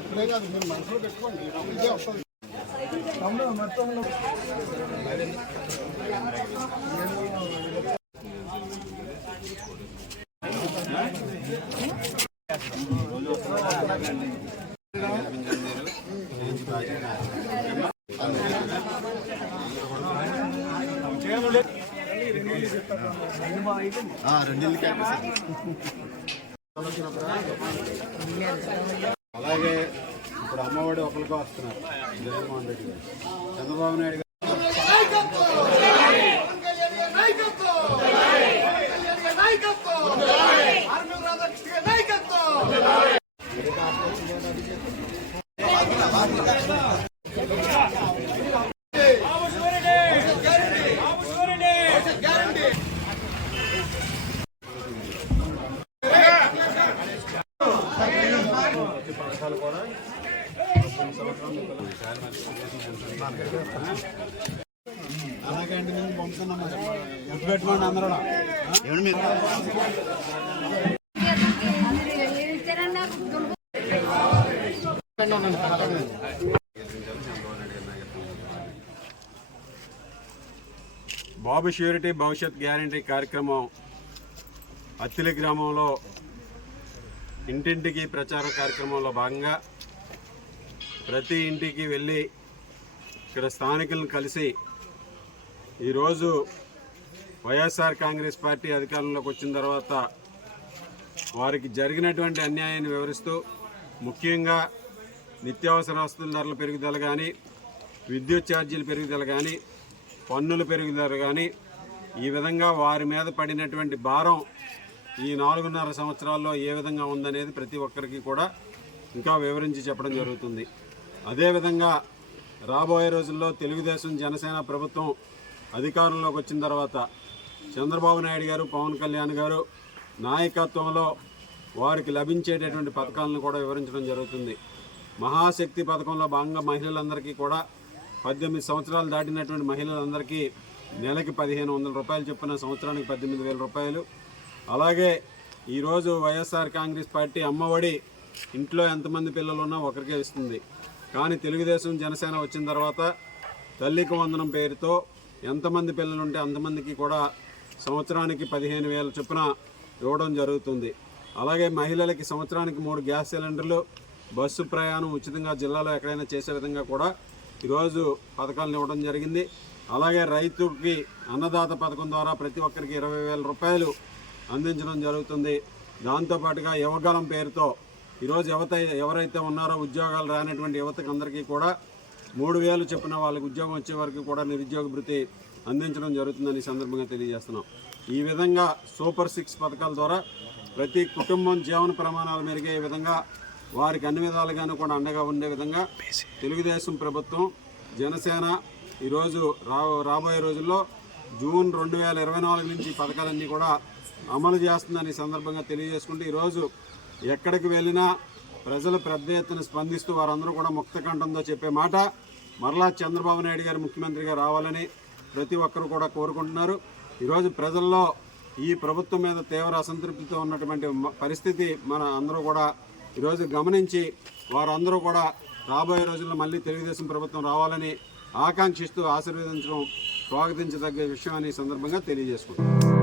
ఇప్పుడే కాదు మీరు మనసులో పెట్టుకోండి ఇదే వస్తుంది మొత్తంలో అలాగే ఇప్పుడు అమ్మఒడి ఒకరికి వస్తున్నారు జగన్మోహన్ రెడ్డి గారు, చంద్రబాబు నాయుడు గారు పథకాలు కూడా అలాగే అంటే మేము పంపుతున్నాం ఎంత పెట్టుకోండి అందరూ బాబు ష్యూరిటీ భవిష్యత్ గ్యారంటీ కార్యక్రమం అత్తిలి గ్రామంలో ఇంటింటికి ప్రచార కార్యక్రమంలో భాగంగా ప్రతి ఇంటికి వెళ్ళి ఇక్కడ స్థానికులను కలిసి ఈరోజు వైఎస్ఆర్ కాంగ్రెస్ పార్టీ అధికారంలోకి వచ్చిన తర్వాత వారికి జరిగినటువంటి అన్యాయాన్ని వివరిస్తూ ముఖ్యంగా నిత్యావసర వస్తువుల ధరల పెరుగుదల కానీ, విద్యుత్ ఛార్జీల పెరుగుదల కానీ, పన్నుల పెరుగుదల కానీ, ఈ విధంగా వారి మీద పడినటువంటి భారం ఈ 4.5 సంవత్సరాల్లో ఏ విధంగా ఉందనేది ప్రతి ఒక్కరికి కూడా ఇంకా వివరించి చెప్పడం జరుగుతుంది. అదేవిధంగా రాబోయే రోజుల్లో తెలుగుదేశం జనసేన ప్రభుత్వం అధికారంలోకి వచ్చిన తర్వాత చంద్రబాబు నాయుడు గారు, పవన్ కళ్యాణ్ గారు నాయకత్వంలో వారికి లభించేటటువంటి పథకాలను కూడా వివరించడం జరుగుతుంది. మహాశక్తి పథకంలో భాగంగా మహిళలందరికీ కూడా 18 సంవత్సరాలు దాటినటువంటి మహిళలందరికీ నెలకి 1500 రూపాయలు చొప్పున సంవత్సరానికి 18,000 రూపాయలు. అలాగే ఈరోజు వైఎస్ఆర్ కాంగ్రెస్ పార్టీ అమ్మఒడి ఇంట్లో ఎంతమంది పిల్లలు ఉన్నా ఒకరికే ఇస్తుంది. కానీ తెలుగుదేశం జనసేన వచ్చిన తర్వాత తల్లికి వందనం పేరుతో ఎంతమంది పిల్లలు ఉంటే అంతమందికి కూడా సంవత్సరానికి 15,000 చొప్పున ఇవ్వడం జరుగుతుంది. అలాగే మహిళలకి సంవత్సరానికి 3 గ్యాస్ సిలిండర్లు, బస్సు ప్రయాణం ఉచితంగా జిల్లాలో ఎక్కడైనా చేసే విధంగా కూడా ఈరోజు పథకాలను ఇవ్వడం జరిగింది. అలాగే రైతుకి అన్నదాత పథకం ద్వారా ప్రతి ఒక్కరికి 20,000 రూపాయలు అందించడం జరుగుతుంది. దాంతోపాటుగా యువగలం పేరుతో ఈరోజు ఎవరైతే ఉన్నారో ఉద్యోగాలు రానటువంటి యువతకు అందరికీ కూడా 3,000 చొప్పున వాళ్ళకి ఉద్యోగం వచ్చే వరకు కూడా నిరుద్యోగ భృతి అందించడం జరుగుతుందని సందర్భంగా తెలియజేస్తున్నాం. ఈ విధంగా సూపర్ 6 పథకాల ద్వారా ప్రతి కుటుంబం జీవన ప్రమాణాలు మెరుగే విధంగా వారికి అన్ని విధాలుగాను కూడా అండగా ఉండే విధంగా తెలుగుదేశం ప్రభుత్వం జనసేన ఈరోజు రాబోయే రోజుల్లో జూన్ 2024 నుంచి పథకాలన్నీ కూడా అమలు చేస్తుందని సందర్భంగా తెలియజేసుకుంటూ ఈరోజు ఎక్కడికి వెళ్ళినా ప్రజలు పెద్ద ఎత్తున స్పందిస్తూ వారందరూ కూడా ముక్త కంఠంతో చెప్పే మాట మరలా చంద్రబాబు నాయుడు గారు ముఖ్యమంత్రిగా రావాలని ప్రతి ఒక్కరు కూడా కోరుకుంటున్నారు. ఈరోజు ప్రజల్లో ఈ ప్రభుత్వం మీద తీవ్ర అసంతృప్తితో ఉన్నటువంటి పరిస్థితి మన అందరూ కూడా ఈరోజు గమనించి వారందరూ కూడా రాబోయే రోజుల్లో మళ్ళీ తెలుగుదేశం ప్రభుత్వం రావాలని ఆకాంక్షిస్తూ ఆశీర్వదించడం స్వాగతించదగ్గ విషయం అని సందర్భంగా తెలియజేసుకుంటున్నాం.